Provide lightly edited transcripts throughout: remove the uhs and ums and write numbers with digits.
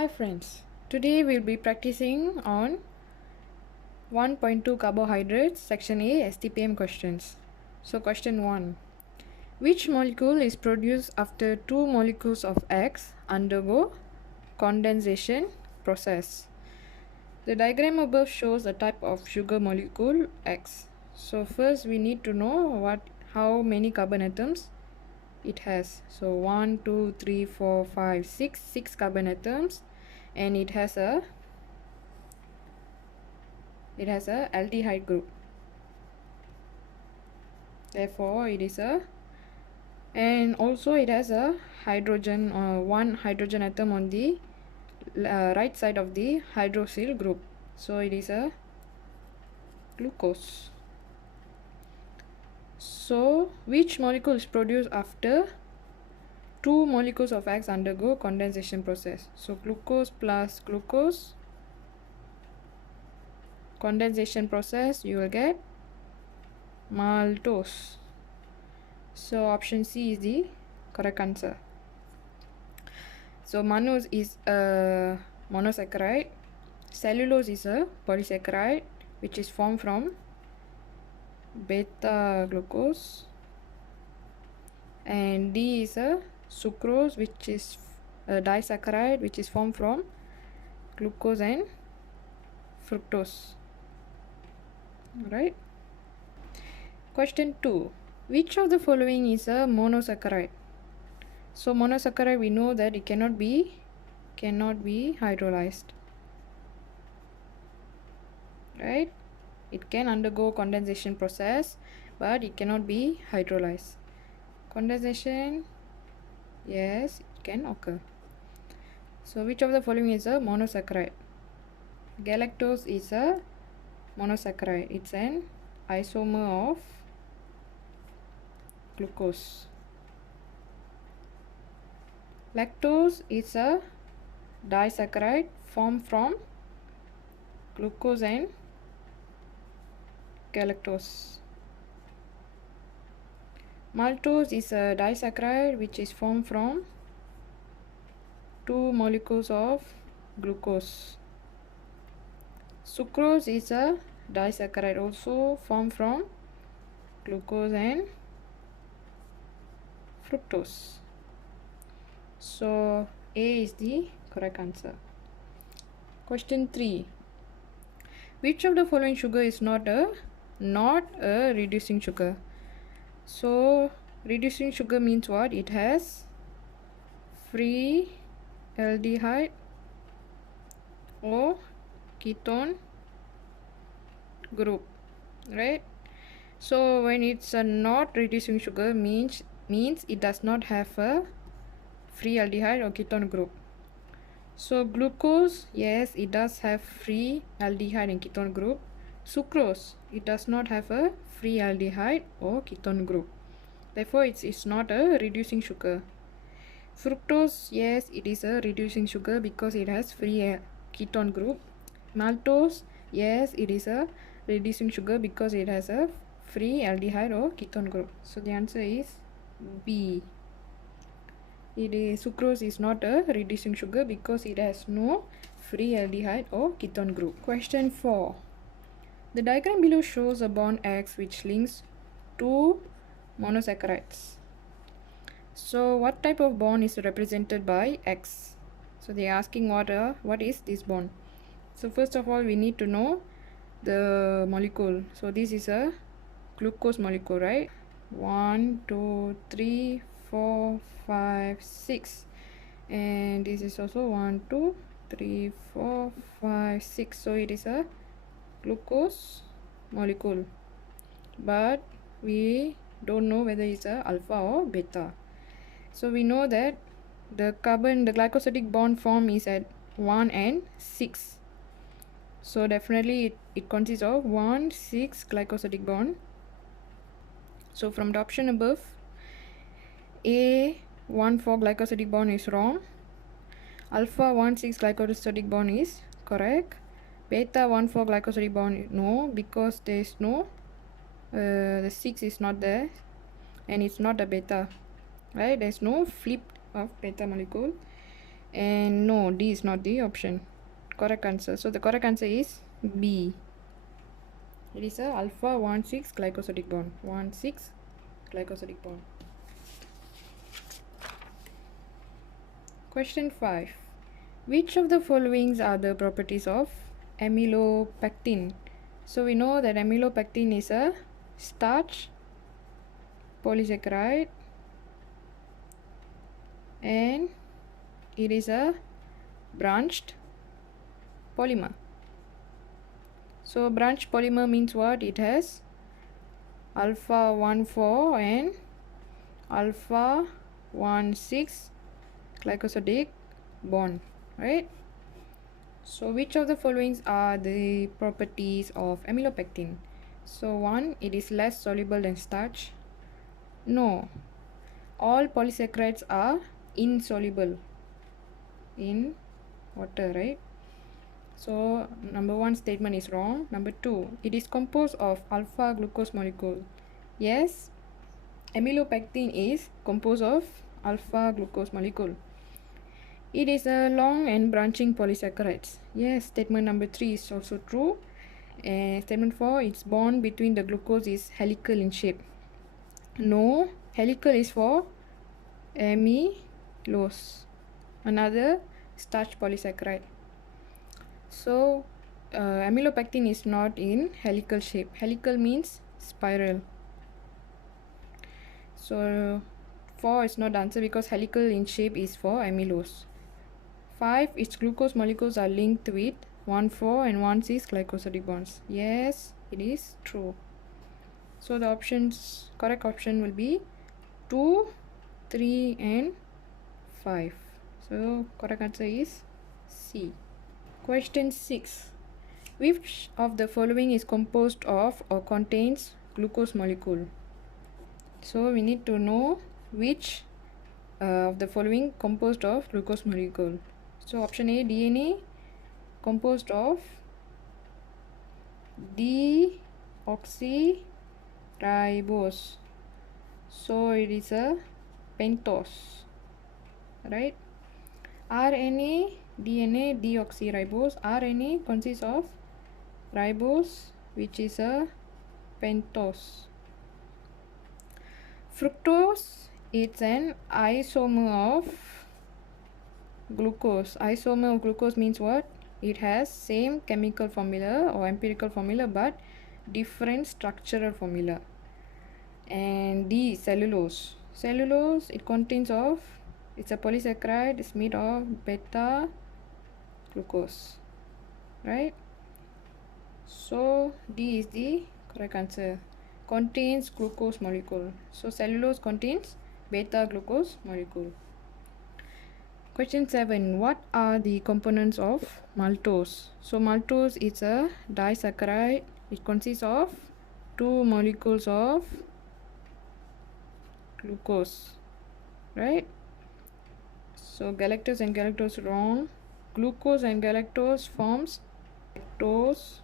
Hi friends, today we'll be practicing on 1.2 Carbohydrates Section A STPM questions. So question 1. Which molecule is produced after two molecules of X undergo condensation process? The diagram above shows the type of sugar molecule X. So first we need to know how many carbon atoms it has. So 1, 2, 3, 4, 5, 6 carbon atoms, and it has a aldehyde group. Therefore it is and also it has a hydrogen, one hydrogen atom on the right side of the hydroxyl group. So it is a glucose. So which molecule is produced after two molecules of X undergo condensation process? So glucose plus glucose, condensation process, you will get maltose. So option C is the correct answer. So mannose is a monosaccharide, cellulose is a polysaccharide which is formed from beta glucose, and D is a sucrose which is a disaccharide which is formed from glucose and fructose. Alright. Question 2. Which of the following is a monosaccharide? So monosaccharide, we know that it cannot be hydrolyzed, right? It can undergo condensation process, but it cannot be hydrolyzed. Condensation, yes, it can occur. So which of the following is a monosaccharide? Galactose is a monosaccharide. It's an isomer of glucose. Lactose is a disaccharide formed from glucose and galactose. Maltose is a disaccharide which is formed from two molecules of glucose. Sucrose is a disaccharide also formed from glucose and fructose. So A is the correct answer. Question 3. Which of the following sugar is not a reducing sugar? So reducing sugar means what? It has free aldehyde or ketone group, right? So when it's a not reducing sugar means it does not have a free aldehyde or ketone group. So glucose, yes, it does have free aldehyde and ketone group. Sucrose, it does not have a free aldehyde or ketone group. Therefore it's not a reducing sugar. Fructose, yes, it is a reducing sugar because it has free ketone group. Maltose, yes, it is a reducing sugar because it has a free aldehyde or ketone group. So the answer is B. Sucrose is not a reducing sugar because it has no free aldehyde or ketone group. Question 4. The diagram below shows a bond X which links two monosaccharides. So what type of bond is represented by X? So they are asking what is this bond. So first of all we need to know the molecule. So this is a glucose molecule, right? 1, 2, 3, 4, 5, 6, and this is also 1, 2, 3, 4, 5, 6. So it is a glucose molecule, but we don't know whether it's a alpha or beta. So we know that the glycosidic bond form is at 1 and 6. So definitely it consists of 1, 6 glycosidic bond. So from the option above, A 1,4 glycosidic bond is wrong. Alpha 1,6 glycosidic bond is correct. Beta 1,4 glycosidic bond, no, because there is no the 6 is not there and it's not a beta, right? There's no flip of beta molecule. And no, D is not the option. Correct answer. So the correct answer is B. It is a alpha 1,6 glycosidic bond. 1,6 glycosidic bond. Question 5. Which of the following are the properties of amylopectin? So we know that amylopectin is a starch polysaccharide and it is a branched polymer. So branched polymer means what? It has alpha 1,4 and alpha 1,6 glycosidic bond, right? So which of the following are the properties of amylopectin? So 1, it is less soluble than starch. No, all polysaccharides are insoluble in water, right? So number 1 statement is wrong. Number 2, it is composed of alpha glucose molecule. Yes, amylopectin is composed of alpha glucose molecule. It is a long and branching polysaccharides. Yes, statement number 3 is also true. And statement 4, its bond between the glucose is helical in shape. No, helical is for amylose, another starch polysaccharide. So amylopectin is not in helical shape. Helical means spiral. So 4 is not the answer because helical in shape is for amylose. 5, its glucose molecules are linked with 1,4 and 1,6 glycosidic bonds. Yes, it is true. So the correct option will be 2, 3 and 5. So correct answer is C. Question 6. Which of the following is composed of or contains glucose molecule? So we need to know which of the following composed of glucose molecule. So option A, DNA, composed of deoxyribose. So it is a pentose, right? RNA, DNA, deoxyribose. RNA consists of ribose, which is a pentose. Fructose, it's an isomer of glucose. Isomer of glucose means what? It has same chemical formula or empirical formula but different structural formula. And D, cellulose. Cellulose, it contains of, it's a polysaccharide, it's made of beta glucose, right? So D is the correct answer. Contains glucose molecule. So cellulose contains beta glucose molecule. Question 7. What are the components of maltose? So maltose is a disaccharide. It consists of 2 molecules of glucose, right? So galactose and galactose wrong. Glucose and galactose forms lactose.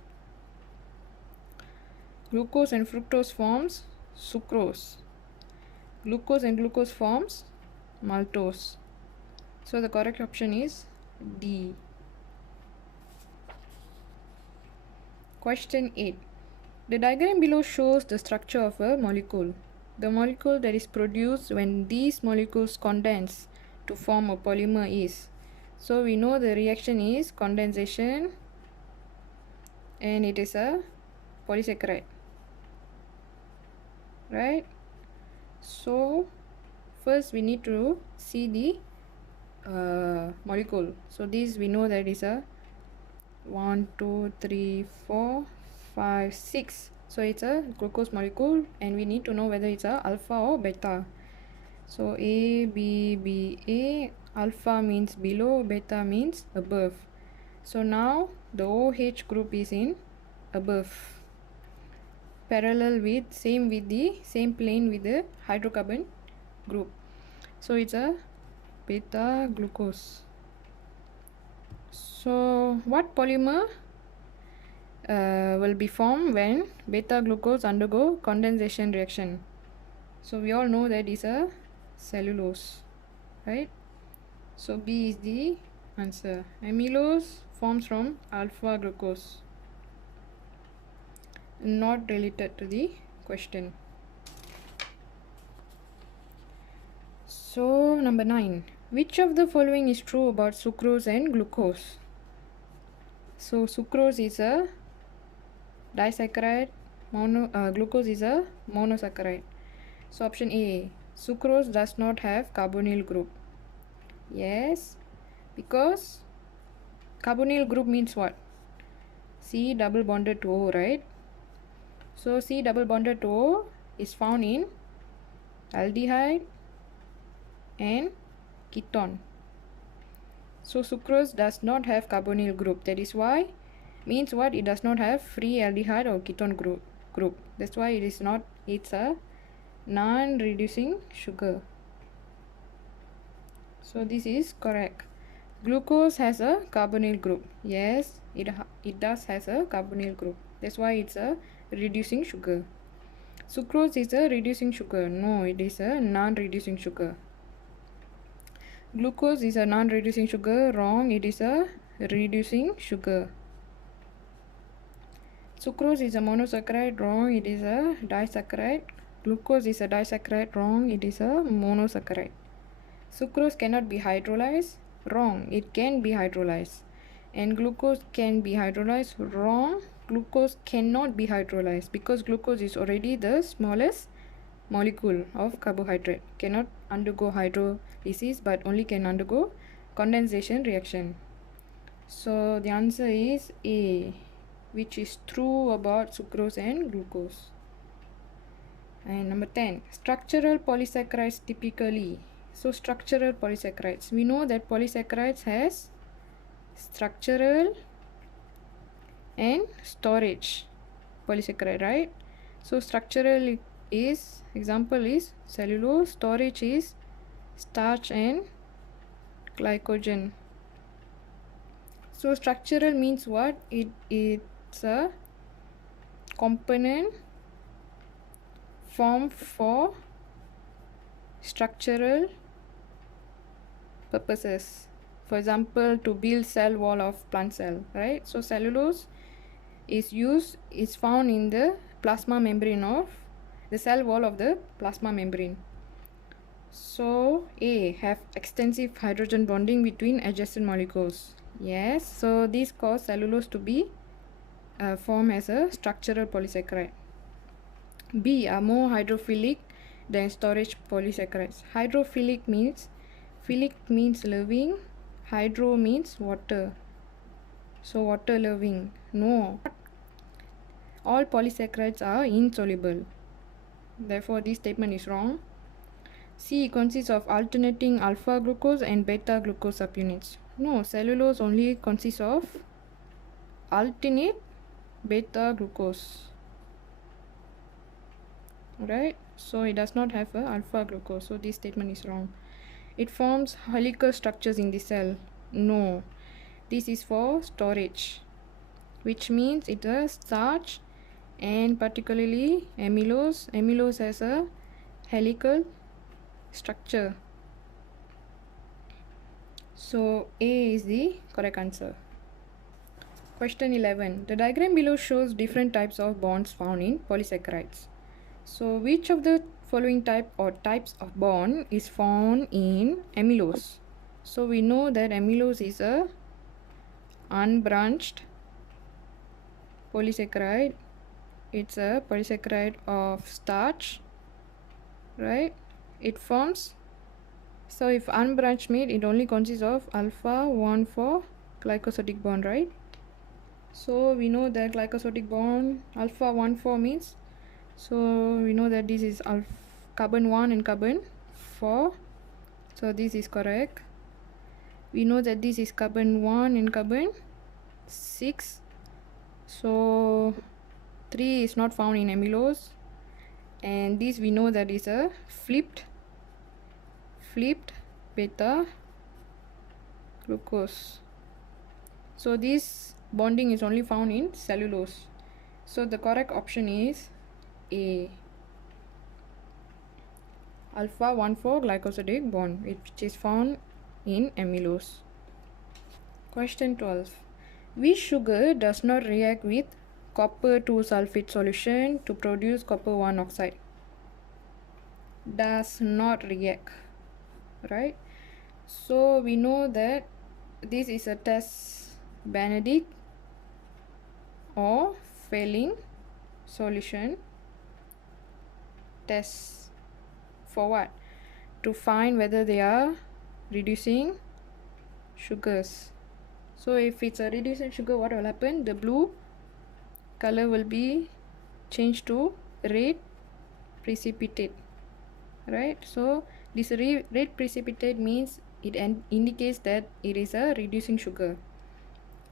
Glucose and fructose forms sucrose. Glucose and glucose forms maltose. So the correct option is D. Question 8. The diagram below shows the structure of a molecule. The molecule that is produced when these molecules condense to form a polymer is. So we know the reaction is condensation and it is a polysaccharide, right? So first we need to see the molecule. So this we know that is a 1, 2, 3, 4, 5, 6. So it's a glucose molecule and we need to know whether it's a alpha or beta. So A, B, B, A. Alpha means below, beta means above. So now the OH group is in above, parallel with same plane with the hydrocarbon group. So it's a beta glucose. So what polymer will be formed when beta glucose undergo condensation reaction? So we all know that is a cellulose, right? So B is the answer. Amylose forms from alpha glucose. Not related to the question. So number 9. Which of the following is true about sucrose and glucose? So sucrose is a disaccharide, glucose is a monosaccharide. So option A, sucrose does not have carbonyl group. Yes, because carbonyl group means what? C double bonded to O, right? So C double bonded to O is found in aldehyde and ketone. So sucrose does not have carbonyl group. That is why, means what? It does not have free aldehyde or ketone group. That's why it's a non-reducing sugar. So this is correct. Glucose has a carbonyl group. Yes, it does has a carbonyl group. That's why it's a reducing sugar. Sucrose is a reducing sugar. No, it is a non-reducing sugar. Glucose is a non-reducing sugar. Wrong, it is a reducing sugar. Sucrose is a monosaccharide. Wrong, it is a disaccharide. Glucose is a disaccharide. Wrong, it is a monosaccharide. Sucrose cannot be hydrolyzed. Wrong, it can be hydrolyzed. And glucose can be hydrolyzed. Wrong, glucose cannot be hydrolyzed because glucose is already the smallest molecule of carbohydrate. Cannot undergo hydrolysis but only can undergo condensation reaction. So the answer is A, which is true about sucrose and glucose. And number 10, structural polysaccharides typically. So structural polysaccharides, we know that polysaccharides has structural and storage polysaccharide, right? So structural is, example is cellulose, storage is starch and glycogen. So structural means what? It's a component formed for structural purposes. For example, to build cell wall of plant cell, right? So cellulose is found in the plasma membrane of the cell wall of the plasma membrane. So A, have extensive hydrogen bonding between adjacent molecules. Yes, so this cause cellulose to be formed as a structural polysaccharide. B, are more hydrophilic than storage polysaccharides. Hydrophilic means, philic means loving, hydro means water. So water loving. No, all polysaccharides are insoluble. Therefore this statement is wrong. C, consists of alternating alpha glucose and beta glucose subunits. No, cellulose only consists of alternate beta glucose. Right, so it does not have a alpha glucose, so this statement is wrong. It forms helical structures in the cell. No, this is for storage, which means it is starch and particularly amylose. Amylose has a helical structure. So A is the correct answer. Question 11. The diagram below shows different types of bonds found in polysaccharides. So which of the following types of bond is found in amylose? So we know that amylose is a unbranched polysaccharide. It's a polysaccharide of starch, right? It forms, so if unbranched means it only consists of alpha 1,4 glycosidic bond, right? So we know that glycosidic bond alpha 1,4 means, so we know that this is carbon 1 and carbon 4, so this is correct. We know that this is carbon 1 and carbon 6, so 3 is not found in amylose, and this we know that is a flipped beta glucose. So this bonding is only found in cellulose, so the correct option is A, alpha 1,4 glycosidic bond, which is found in amylose. Question 12. Which sugar does not react with copper 2 sulfate solution to produce copper 1 oxide? Does not react, right? So we know that this is a test Benedict or failing solution test. For what? To find whether they are reducing sugars. So if it's a reducing sugar, what will happen? The blue color will be changed to red precipitate, right? So this red precipitate means it indicates that it is a reducing sugar.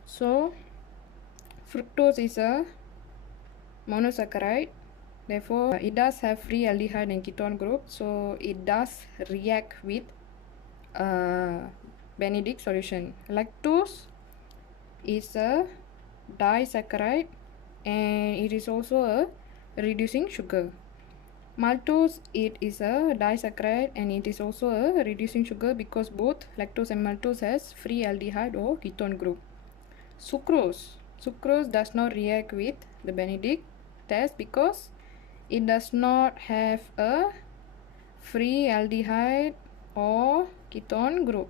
So fructose is a monosaccharide, therefore it does have free aldehyde and ketone group, so it does react with Benedict solution. Lactose is a disaccharide and it is also a reducing sugar. Maltose, it is a disaccharide and it is also a reducing sugar because both lactose and maltose has free aldehyde or ketone group. Sucrose does not react with the Benedict test because it does not have a free aldehyde or ketone group.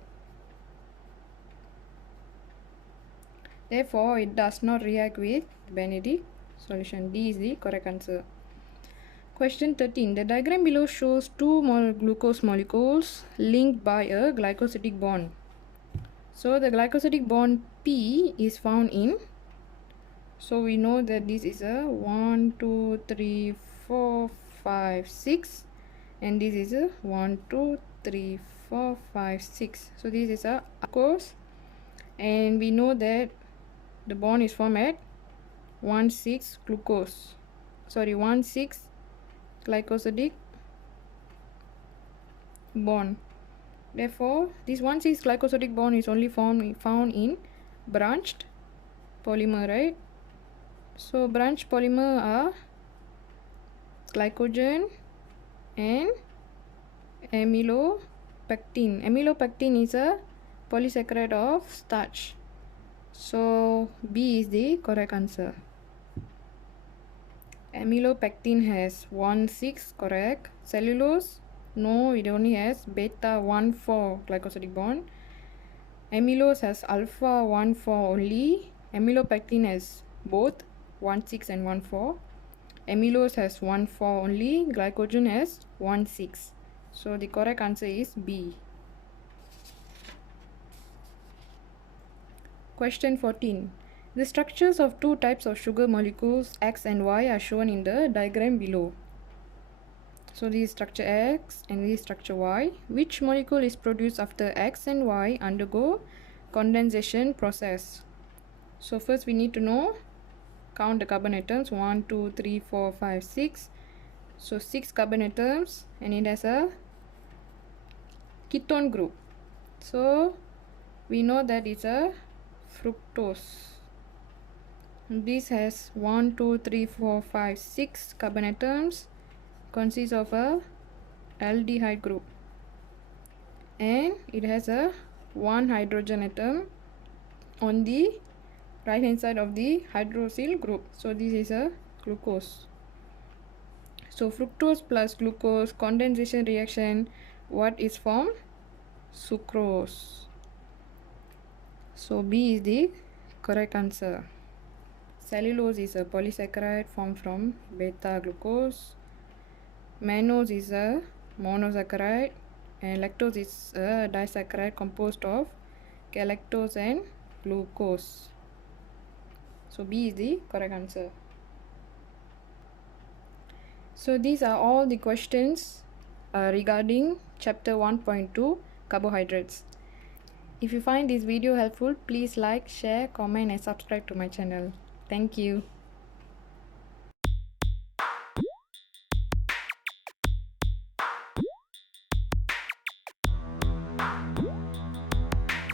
Therefore, it does not react with Benedict solution. D is the correct answer. Question 13. The diagram below shows two glucose molecules linked by a glycosidic bond. So the glycosidic bond P is found in, so we know that this is a 1, 2, 3, 4, 5, 6 and this is a 1, 2, 3, 4, 5, 6. So this is a glucose and we know that the bond is formed at 1,6 glycosidic bond. Therefore, this 1,6 glycosidic bond is only found in branched polymer, right? So branched polymer are glycogen and amylopectin. Amylopectin is a polysaccharide of starch. So B is the correct answer. Amylopectin has 1,6, correct. Cellulose, no, it only has beta 1,4 glycosidic bond. Amylose has alpha 1,4 only. Amylopectin has both 1,6 and 1,4. Amylose has 1,4 only. Glycogen has 1,6. So the correct answer is B. Question 14. The structures of two types of sugar molecules X and Y are shown in the diagram below. So this is structure X and this is structure Y. Which molecule is produced after X and Y undergo condensation process? So first we need to know, count the carbon atoms, 1, 2, 3, 4, 5, 6. So 6 carbon atoms and it has a ketone group. So we know that it's a fructose. This has 1, 2, 3, 4, 5, 6 carbon atoms, consists of a aldehyde group and it has a 1 hydrogen atom on the right hand side of the hydroxyl group. So this is a glucose. So fructose plus glucose condensation reaction, what is formed? Sucrose. So B is the correct answer. Cellulose is a polysaccharide formed from beta glucose. Mannose is a monosaccharide and lactose is a disaccharide composed of galactose and glucose. So B is the correct answer. So these are all the questions regarding chapter 1.2 Carbohydrates. If you find this video helpful, please like, share, comment and subscribe to my channel. Thank you.